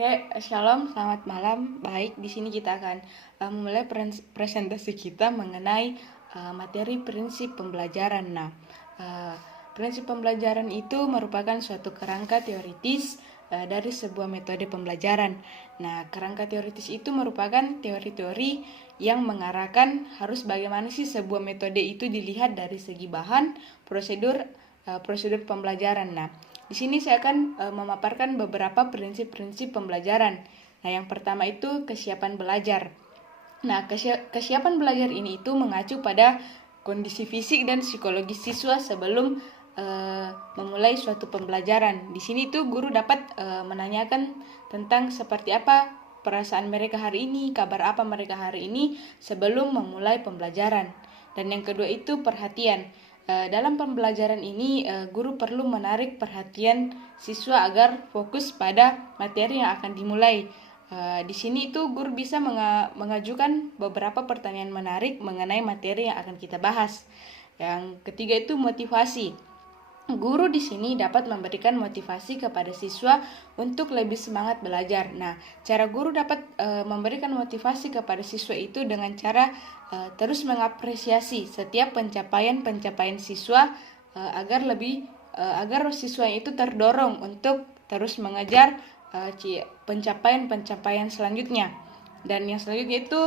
Oke, Shalom, selamat malam. Baik, di sini kita akan memulai presentasi kita mengenai materi prinsip pembelajaran. Nah, prinsip pembelajaran itu merupakan suatu kerangka teoritis dari sebuah metode pembelajaran. Nah, kerangka teoritis itu merupakan teori-teori yang mengarahkan harus bagaimana sih sebuah metode itu dilihat dari segi bahan, prosedur pembelajaran. Nah, di sini saya akan memaparkan beberapa prinsip-prinsip pembelajaran. Nah, yang pertama itu kesiapan belajar. Nah, kesiapan belajar ini itu mengacu pada kondisi fisik dan psikologis siswa sebelum memulai suatu pembelajaran. Di sini tuh guru dapat menanyakan tentang seperti apa perasaan mereka hari ini, kabar apa mereka hari ini sebelum memulai pembelajaran. Dan yang kedua itu perhatian. Dalam pembelajaran ini, guru perlu menarik perhatian siswa agar fokus pada materi yang akan dimulai. Di sini itu guru bisa mengajukan beberapa pertanyaan menarik mengenai materi yang akan kita bahas. Yang ketiga itu motivasi. Guru di sini dapat memberikan motivasi kepada siswa untuk lebih semangat belajar. Nah, cara guru dapat memberikan motivasi kepada siswa itu dengan cara terus mengapresiasi setiap pencapaian siswa agar siswa itu terdorong untuk terus mengejar pencapaian selanjutnya. Dan yang selanjutnya itu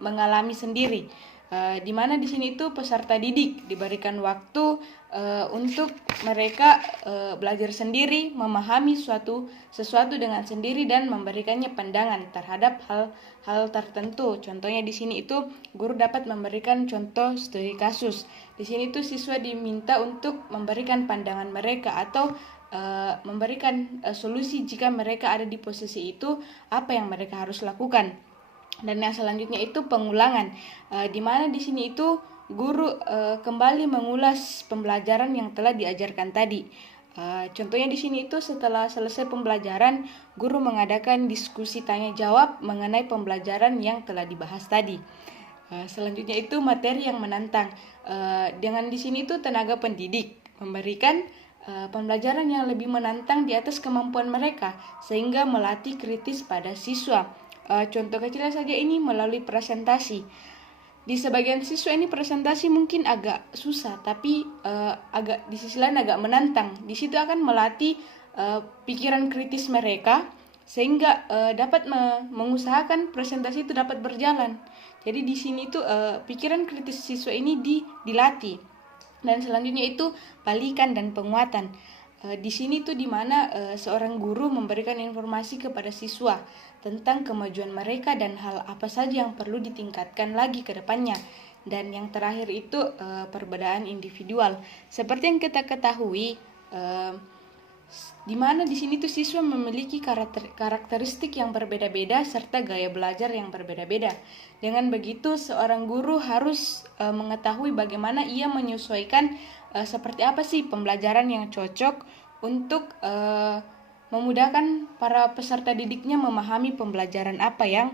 mengalami sendiri. Di mana di sini itu peserta didik diberikan waktu untuk mereka belajar sendiri, memahami sesuatu dengan sendiri dan memberikannya pandangan terhadap hal tertentu. Contohnya di sini itu guru dapat memberikan contoh studi kasus. Di sini itu siswa diminta untuk memberikan pandangan mereka atau memberikan solusi jika mereka ada di posisi itu, apa yang mereka harus lakukan. Dan yang selanjutnya itu pengulangan, di mana di sini itu guru kembali mengulas pembelajaran yang telah diajarkan tadi. Contohnya di sini itu setelah selesai pembelajaran, guru mengadakan diskusi tanya jawab mengenai pembelajaran yang telah dibahas tadi. Selanjutnya itu materi yang menantang. Dengan di sini itu tenaga pendidik memberikan pembelajaran yang lebih menantang di atas kemampuan mereka sehingga melatih kritis pada siswa. Contoh kecilnya saja ini melalui presentasi. Di sebagian siswa ini presentasi mungkin agak susah, tapi di sisi lain agak menantang. Di situ akan melatih pikiran kritis mereka sehingga dapat mengusahakan presentasi itu dapat berjalan. Jadi di sini itu pikiran kritis siswa ini dilatih. Dan selanjutnya itu balikan dan penguatan. Di sini tuh dimana seorang guru memberikan informasi kepada siswa tentang kemajuan mereka dan hal apa saja yang perlu ditingkatkan lagi ke depannya. Dan yang terakhir itu perbedaan individual. Seperti yang kita ketahui, di mana di sini tuh siswa memiliki karakteristik yang berbeda-beda serta gaya belajar yang berbeda-beda. Dengan begitu, seorang guru harus mengetahui bagaimana ia menyesuaikan seperti apa sih pembelajaran yang cocok untuk memudahkan para peserta didiknya memahami pembelajaran apa yang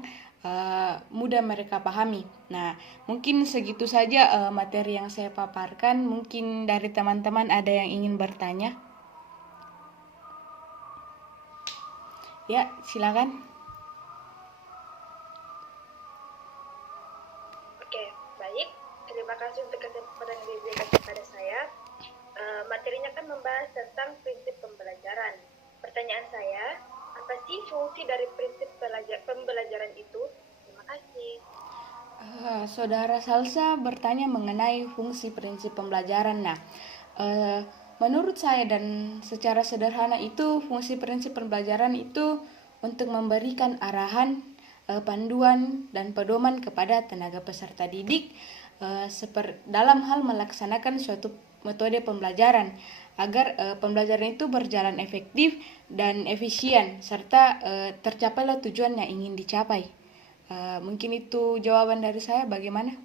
mudah mereka pahami. Nah, mungkin segitu saja materi yang saya paparkan. Mungkin dari teman-teman ada yang ingin bertanya? Ya, silakan. Oke, baik. Terima kasih untuk kesempatan yang diberikan kepada saya. Materinya kan membahas tentang prinsip pembelajaran. Pertanyaan saya, apa sih fungsi dari prinsip pembelajaran itu? Terima kasih. Saudara Salsa bertanya mengenai fungsi prinsip pembelajaran. Nah, menurut saya dan secara sederhana itu fungsi prinsip pembelajaran itu untuk memberikan arahan, panduan dan pedoman kepada tenaga peserta didik dalam hal melaksanakan suatu metode pembelajaran agar pembelajaran itu berjalan efektif dan efisien serta tercapailah tujuan yang ingin dicapai. Mungkin itu jawaban dari saya. Bagaimana?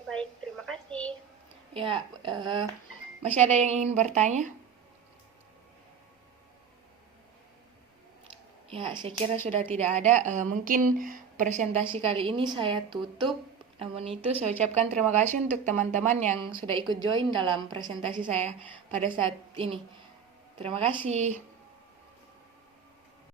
Baik, terima kasih. Ya, masih ada yang ingin bertanya? Ya, saya kira sudah tidak ada. Mungkin presentasi kali ini saya tutup. Namun itu saya ucapkan terima kasih untuk teman-teman yang sudah ikut join dalam presentasi saya pada saat ini. Terima kasih.